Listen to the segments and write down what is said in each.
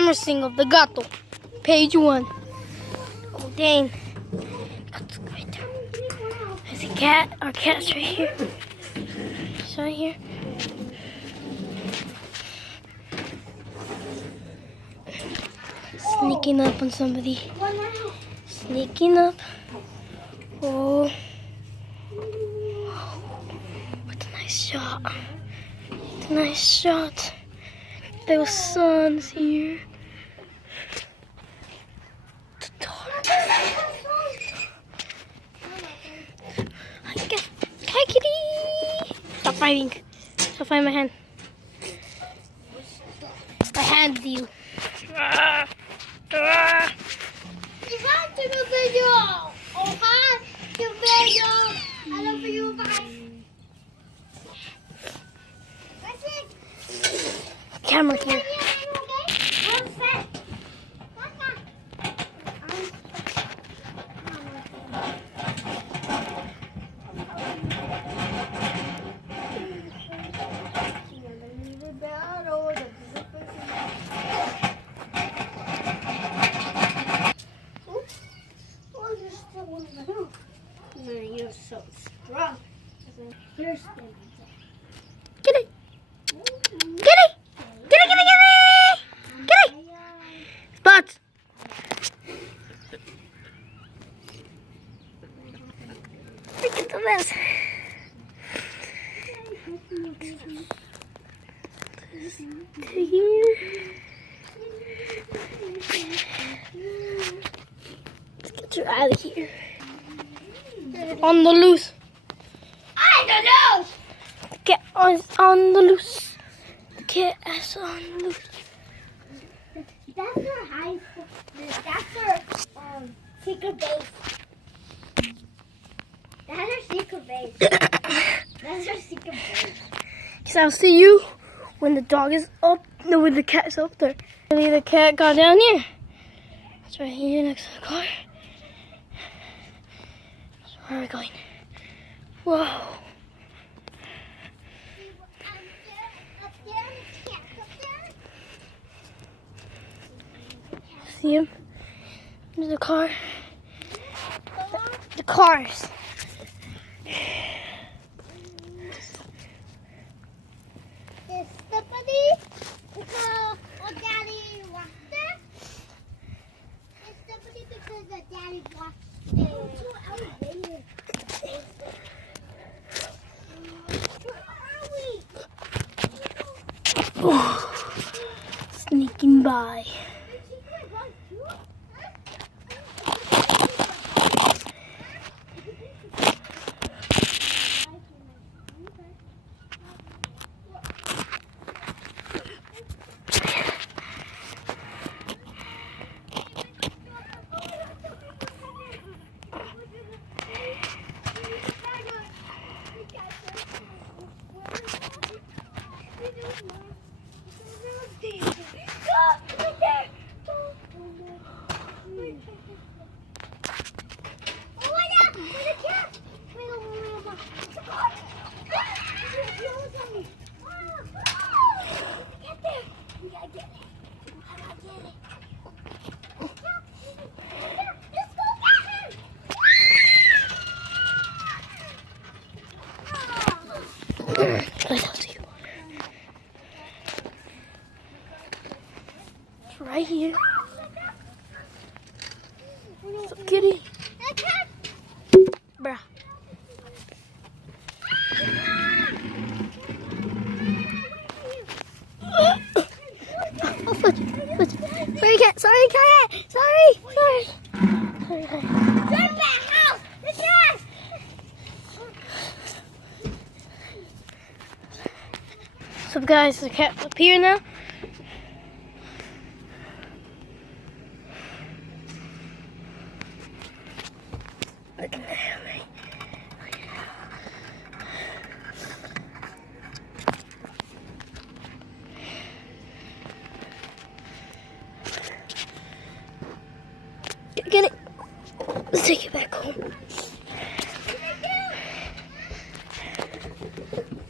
Hammersing of the Gato. Page 1. Oh, dang. Gato's right there. There's a cat. Our cat's right here. It's right here. Sneaking up on somebody. Sneaking up. Oh. What a nice shot. What a nice shot. There was sun's here. The door. Hi, kitty. Stop fighting. Stop fighting my hand. My hand you. Camera here. You're so strong. You're Get it. Get it. Get it, get it, get it. Get it. Spots. Look at the mess. Here. Let's get you out of here. On the loose. I don't know. The cat is on the loose. The cat is on the loose. That's our high school. That's our secret base. That's our secret base. That's our secret base. Because I'll see you when the dog is up. No, when the cat is up there. Maybe the cat got down here. It's right here next to the car. So where are we going? Whoa. See him? Under the car. The cars. Is somebody because Daddy watched it? Is somebody because Daddy watched it? Where are we? Sneaking by. It's right here. So kitty. Bruh. Oh, foot. Sorry, cat. Sorry, cat. Sorry. Turn back, house! The cat! So guys, the cat's up here now. Look at that. Get it. Let's take it back home.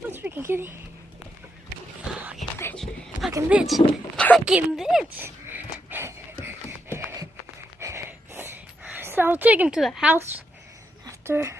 What's freaking kitty? Fucking bitch. I'll take him to the house after.